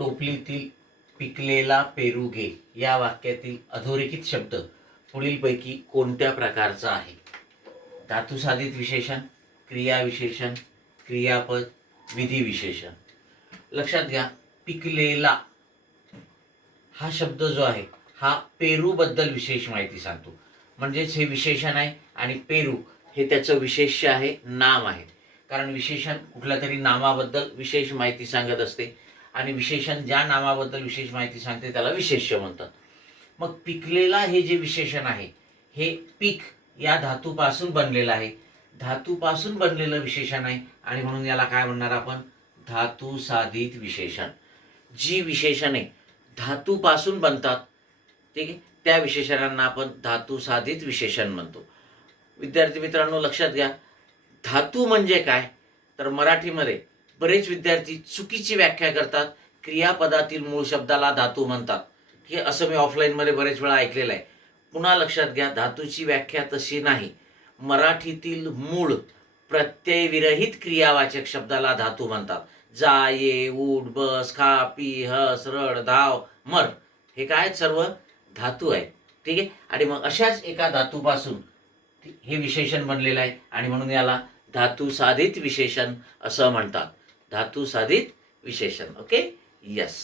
टोपलीतील पिकलेला पेरू घे या वाक्यातील अधोरेखित शब्द पुढीलपैकी कोणत्या प्रकारचा आहे? धातुसाधित विशेषण क्रियाविशेषण क्रियापद विधी विशेषण. लक्षात घ्या पिकलेला हा शब्द जो आहे हा पेरूबद्दल विशेष माहिती सांगतो. म्हणजेच हे विशेषण आहे आणि पेरू हे त्याचं विशेष्य आहे नाम आहे. कारण विशेषण कुठल्या तरी नामाबद्दल विशेष माहिती सांगत असते. आणि विशेषण ज्या नामाबद्दल विशेष माहिती सांगते त्याला विशेष्य म्हणतात. मग पिकलेला हे जे विशेषण आहे हे पीक या धातूपासून बनलेलं आहे. धातूपासून बनलेलं विशेषण आहे आणि म्हणून याला काय म्हणणार आपण? धातू साधित विशेषण. जी विशेषणे धातूपासून बनतात ठीक आहे त्या विशेषणांना आपण धातू साधित विशेषण म्हणतो. विद्यार्थी मित्रांनो लक्षात घ्या धातू म्हणजे काय? तर मराठीमध्ये बरेच विद्यार्थी चुकीची व्याख्या करतात क्रियापदातील मूळ शब्दाला धातू म्हणतात. हे असं मी ऑफलाईनमध्ये बरेच वेळा ऐकलेलं आहे. पुन्हा लक्षात घ्या धातूची व्याख्या तशी नाही. मराठीतील मूळ प्रत्ययविरहित क्रियावाचक शब्दाला धातू म्हणतात. जा ये उठ बस खा पी हस रड धाव मर. हे काय सर्व? धातू आहे ठीक आहे? आणि मग अशाच एका धातूपासून हे विशेषण बनलेलं आहे आणि म्हणून याला धातू साधित विशेषण असं म्हणतात. धातू साधित विशेषण ओके यस